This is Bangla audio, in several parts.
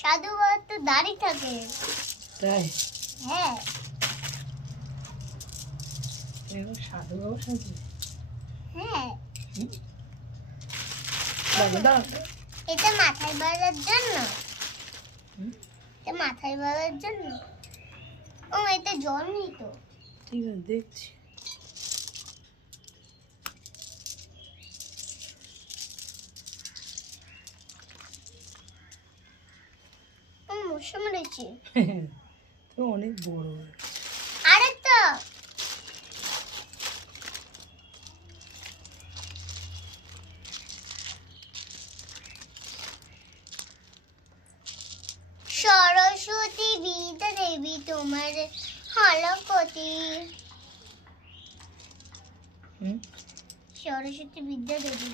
সাধু বাবার তো দাড়ি থাকে। তাই? হ্যাঁ। সাধু? বাবা সাজে হ্যাঁ এটা মাথায় বাঁধার জন্য। এটা মাথায় বাঁধার জন্য। ও এটা জল তো ঠিক আছে দেখছি। মশা মেরেছে তো অনেক বড়। আরেকটা। সরস্বতী বিদ্যা দেবী তোমার হলকতি। হুম? সরস্বতী বিদ্যা দেবী।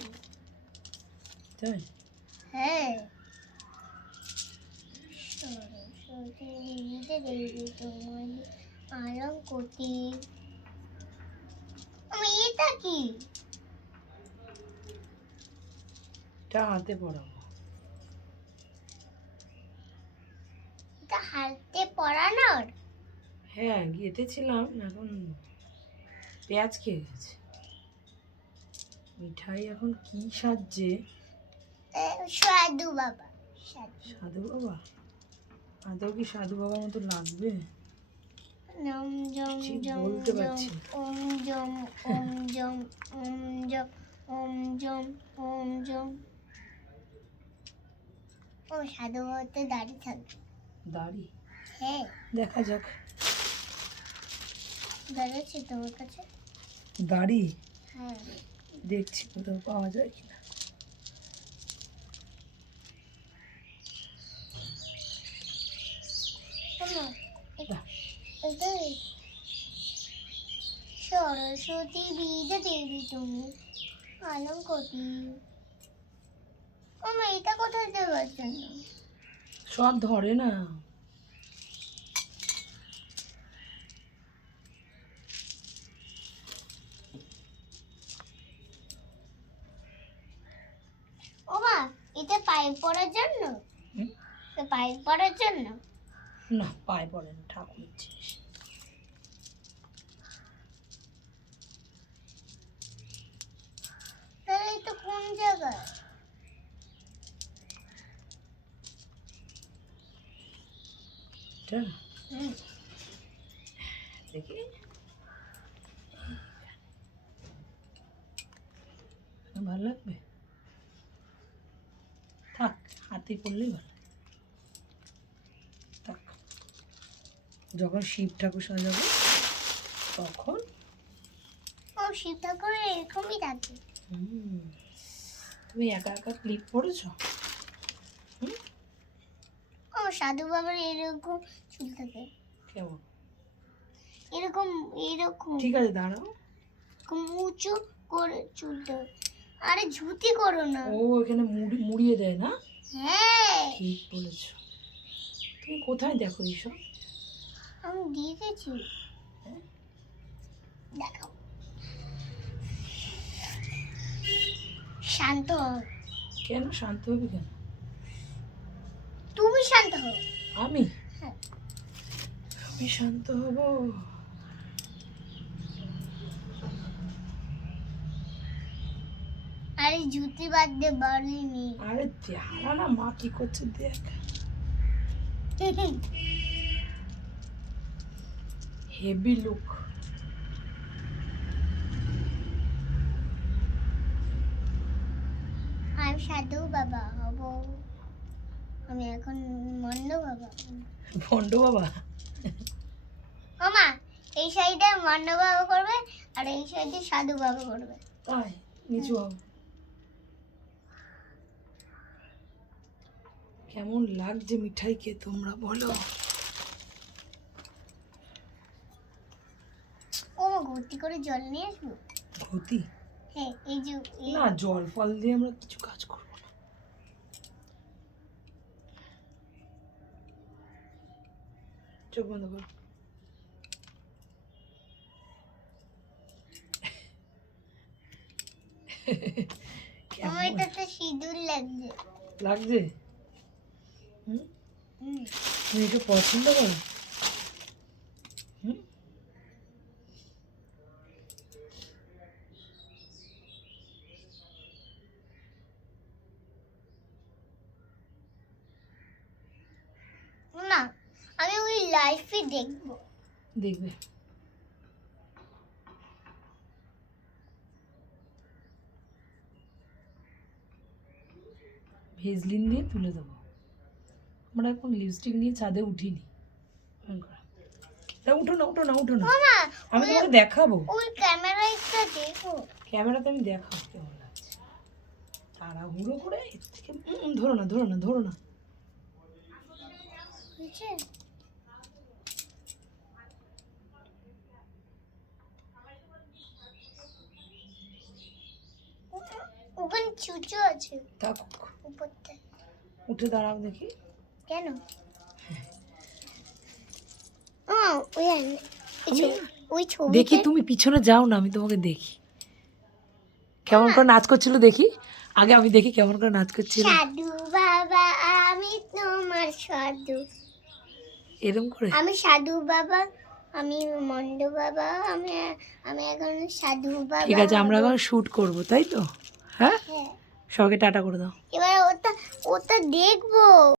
হ্যাঁ। দেবী আমি এটা কি এটা হাতে পড়াবো এটা হাতে পরানোর হ্যাঁ গেঁথেছিলাম এখন পেঁয়াজ খেয়ে গেছে। মিঠাই এখন কি সাজছে? সাধু বাবা সাধু বাবা? আদৌ কি সাধু বাবার মতো লাগবে? বলতে পারছি ওম জম ওম জম ওম জম ওম জম ওম জম। ও সাধু বাবা তো দাঁড়িয়ে থাকবে দাড়ি? হ্যাঁ। দেখা যাক। দাঁড়িয়েছে তোমার কাছে? দাড়ি? হ্যাঁ। দেখছি কোথাও পাওয়া যায় কিনা শোনো না। এটা সরস্বতী বিদ্যা দেবী তুমি এটা কোথায় দেওয়ার জন্য? সব ধরে না। ও মা এটা পায়ে পড়ার জন্য? পায়ে পড়ার জন্য? না পায়ে পড়ে না ঠাকুরের জিনিস কোন জায়গায়? দেখি। ভালো লাগবে? থাক হাতে করলেই ভালো থাক যখন শিব ঠাকুর সাজাবো তখন ও শিব ঠাকুরের এরকমই থাকে। তুমি একা একা ক্লিপ পড়েছো ও সাধু বাবার এরকম চুল থাকে। কেমন? এরকম এরকম। ঠিক আছে দাঁড়াও। এরকম উঁচু করে চুলটা আরে ঝুতি করো না। ও এখানে মুড়ি মুড়িয়ে দেয় না? হ্যাঁ। ঠিক বলেছ। তুমি কোথায় দেখো এইসব? আমি দেখেছি দেখাও। শান্ত হও। কেন শান্ত হবে কেন? তুমি শান্ত হও। আমি? হ্যাঁ। আমি শান্ত হব। আরে জুতি বাদ দে বাড়ি নি আরে দেখা না মা কি করছে দেখ। হেভি লুক আমি সাধু বাবা হব আমি এখন মন্দ বাবা ভণ্ড বাবা মামা এই সাইডে মন্দ বাবা করবে আর এই সাইডে সাধু বাবা করবে তাই? নিচু হও। কেমন লাগছে মিঠাই মিঠাইকে তোমরা বলো ও মা ভর্তি করে জল নিয়ে আসব? ক্ষতি হ্যাঁ এই যে না জল ফল দিয়ে আমরা কিছু কাজ করব না। চোখ বন্ধ কর। আমার কেমন? এটা তো সিঁদুর লাগছে। লাগছে? হুম। তুমি একটু পছন্দ করো হুম না আমি ওই লাইফে দেখব। দেখবে। ভেজলিন দিয়ে তুলে দেবো। আমরা এখন লিপস্টিক নিয়ে ছাদে উঠিনি। না উঠো না উঠো না উঠো না। আমি তোমাকে দেখাবো। ওই ক্যামেরাটা দেখো। ক্যামেরাতে আমি দেখাবো কেমন লাগছে। তাড়াহুড়ো করে এর থেকে ধরো না ধরো না ধরো না। বুঝছে চুচু আছে। থাকুক উপরটায় উঠে দাঁড়াও দেখি। কেন? ছবি দেখি তুমি পিছনে যাও না আমি তোমাকে দেখি। কেমন করে নাচ করছিল দেখি? আগে আমি দেখি কেমন করে নাচ করছিল। সাধু বাবা আমি তোমার সাধু। এরকম করে? আমি সাধু বাবা আমি মন্ড বাবা আমি আমি এখন সাধু বাবা। ঠিক আছে আমরা এখন শুট করব তাই তো? হ্যাঁ হ্যাঁ? সবাইকে টাটা করে দাও। এবার ওটা ওটা দেখব।